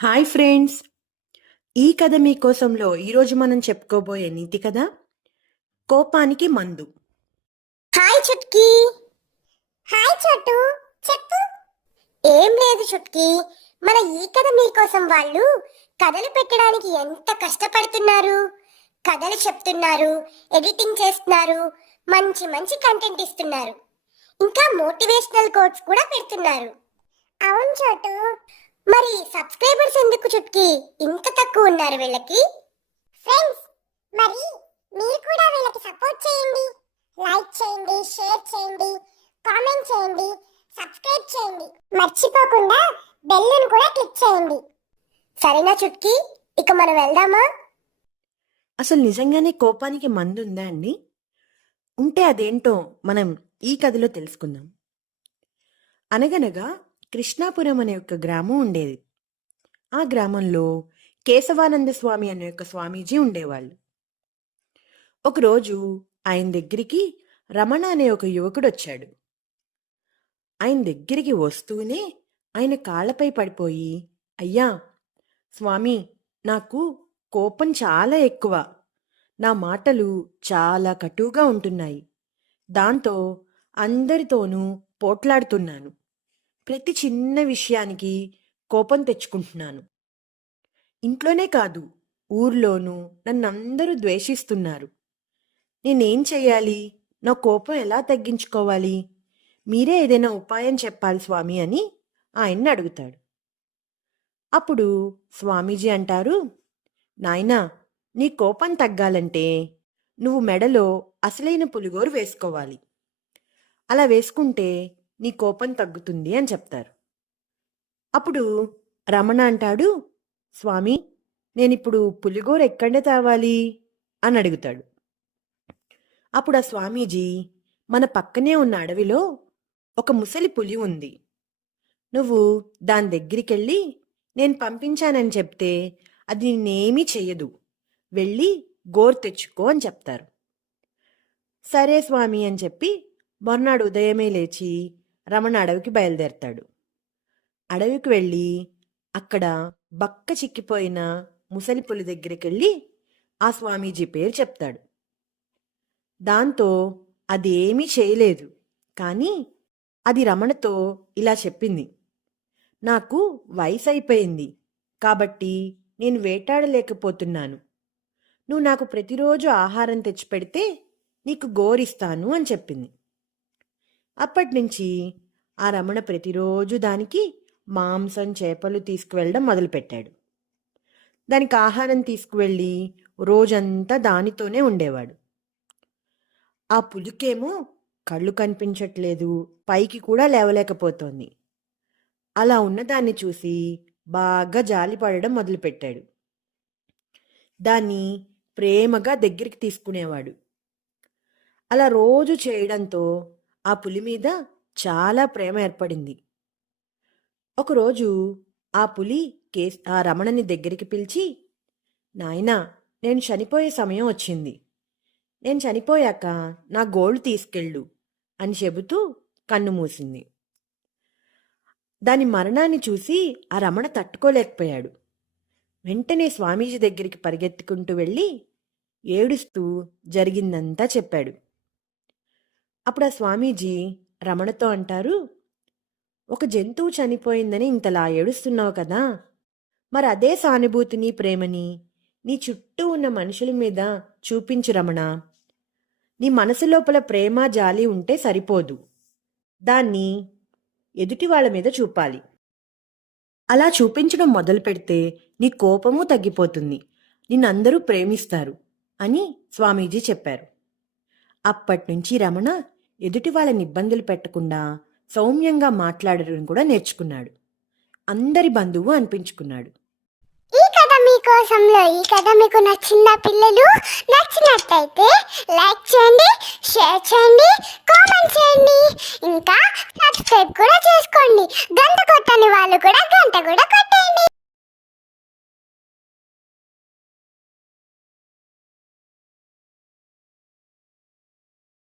Hi friends! ఈ కథ మీకోసంలో ఈరోజు మనం చెప్పుకోబోయే నీతి కథ కోపానికి మందు. హాయ్ చుట్కీ. హాయ్ చోటు, చెప్పు. ఏం లేదు చుట్కీ, మన ఈ కథ మీకోసం వాళ్ళు కథలు పెట్టడానికి ఎంత కష్టపడుతున్నారు. కథలు చెప్తున్నారు, ఎడిటింగ్ చేస్తున్నారు, మంచి మంచి కంటెంట్ ఇస్తున్నారు, ఇంకా మోటివేషనల్ కోట్స్ కూడా పెడుతున్నారు. అవును చోటు, మరి సబ్స్క్రైబర్స్ ఎందుకు చుట్కీ ఇంత తక్కువ ఉన్నారు వీళ్ళకి? ఫ్రెండ్స్, మరి మీరు కూడా వీళ్ళకి సపోర్ట్ చేయండి. లైక్ చేయండి, షేర్ చేయండి, కామెంట్ చేయండి, సబ్స్క్రైబ్ చేయండి, మర్చిపోకుండా బెల్లును కూడా క్లిక్ చేయండి. సరేనా చుట్కీ, ఇక మనం వెళ్దామా? అసలు నిజంగానే కోపానికి మందు ఉందా అండి? ఉంటే అదేంటో మనం ఈ కథలో తెలుసుకుందాం. అనగనగా కృష్ణాపురం అనే ఒక గ్రామం ఉండేది. ఆ గ్రామంలో కేశవానంద స్వామి అనే ఒక స్వామీజీ ఉండేవాళ్ళు. ఒకరోజు ఆయన దగ్గరికి రమణ అనే ఒక యువకుడు వచ్చాడు. ఆయన దగ్గరికి వస్తూనే ఆయన కాళ్ళపై పడిపోయి, అయ్యా స్వామి, నాకు కోపం చాలా ఎక్కువ. నా మాటలు చాలా కటువుగా ఉంటున్నాయి. దాంతో అందరితోనూ పోట్లాడుతున్నాను. ప్రతి చిన్న విషయానికి కోపం తెచ్చుకుంటున్నాను. ఇంట్లోనే కాదు, ఊర్లోనూ నన్నందరూ ద్వేషిస్తున్నారు. నేనేం చెయ్యాలి? నా కోపం ఎలా తగ్గించుకోవాలి? మీరే ఏదైనా ఉపాయం చెప్పాలి స్వామి అని ఆయన్ని అడుగుతాడు. అప్పుడు స్వామీజీ అంటారు, నాయనా, నీ కోపం తగ్గాలంటే నువ్వు మెడలో అసలైన పులిగోరు వేసుకోవాలి. అలా వేసుకుంటే నీ కోపం తగ్గుతుంది అని చెప్తారు. అప్పుడు రమణ అంటాడు, స్వామి, నేనిప్పుడు పులిగోరు ఎక్కడ తేవాలి అని అడుగుతాడు. అప్పుడు ఆ స్వామీజీ, మన పక్కనే ఉన్న అడవిలో ఒక ముసలి పులి ఉంది. నువ్వు దాని దగ్గరికెళ్ళి నేను పంపించానని చెప్తే అది నిన్నేమీ చెయ్యదు. వెళ్ళి గోరు తెచ్చుకో అని చెప్తారు. సరే స్వామి అని చెప్పి మర్నాడు ఉదయమే లేచి రమణ అడవికి బయలుదేరతాడు. అడవికి వెళ్ళి అక్కడ బక్క చిక్కిపోయిన ముసలి పులి దగ్గరికి వెళ్ళి ఆ స్వామీజీ పేరు చెప్తాడు. దాంతో అది ఏమీ చేయలేదు. కానీ అది రమణతో ఇలా చెప్పింది, నాకు వయసు అయిపోయింది కాబట్టి నేను వేటాడలేకపోతున్నాను. నువ్వు నాకు ప్రతిరోజు ఆహారం తెచ్చిపెడితే నీకు గోరిస్తాను అని చెప్పింది. అప్పటినుంచి ఆ రమణ ప్రతిరోజు దానికి మాంసం, చేపలు తీసుకువెళ్ళడం మొదలుపెట్టాడు. దానికి ఆహారం తీసుకువెళ్ళి రోజంతా దానితోనే ఉండేవాడు. ఆ పులికేమో కళ్ళు కనిపించట్లేదు, పైకి కూడా లేవలేకపోతోంది. అలా ఉన్నదాన్ని చూసి బాగా జాలిపడడం మొదలుపెట్టాడు. దాన్ని ప్రేమగా దగ్గరికి తీసుకునేవాడు. అలా రోజు చేయడంతో ఆ పులి మీద చాలా ప్రేమ ఏర్పడింది. ఒకరోజు ఆ పులి ఆ రమణని దగ్గరికి పిలిచి, నాయనా, నేను చనిపోయే సమయం వచ్చింది. నేను చనిపోయాక నా గోళ్ళు తీసుకెళ్ళు అని చెబుతూ కన్ను మూసింది. దాని మరణాన్ని చూసి ఆ రమణ తట్టుకోలేకపోయాడు. వెంటనే స్వామీజీ దగ్గరికి పరిగెత్తుకుంటూ వెళ్ళి ఏడుస్తూ జరిగిందంతా చెప్పాడు. అప్పుడు ఆ స్వామీజీ రమణతో అంటారు, ఒక జంతువు చనిపోయిందని ఇంతలా ఏడుస్తున్నావు కదా, మరి అదే సానుభూతిని, ప్రేమని నీ చుట్టూ ఉన్న మనుషుల మీద చూపించు రమణ. నీ మనసు లోపల ప్రేమ, జాలి ఉంటే సరిపోదు, దాన్ని ఎదుటి వాళ్ళ మీద చూపాలి. అలా చూపించడం మొదలు పెడితే నీ కోపము తగ్గిపోతుంది, నిన్నందరూ ప్రేమిస్తారు అని స్వామీజీ చెప్పారు. అప్పట్నుంచి రమణ ఎదుటి వాళ్ళని ఇబ్బందులు పెట్టకుండా సౌమ్యంగా మాట్లాడడం కూడా నేర్చుకున్నాడు. అందరి బంధువు అనిపించుకున్నాడు. ఈ కథ మీకోసంలో ఈ కథ మీకు నచ్చిందా పిల్లలు? నచ్చినట్లయితే లైక్ చేయండి, షేర్ చేయండి, కామెంట్ చేయండి, ఇంకా సబ్స్క్రైబ్ కూడా చేసుకోండి. గంట కొట్టని వాళ్ళు కూడా గంట కూడా కొట్టండి.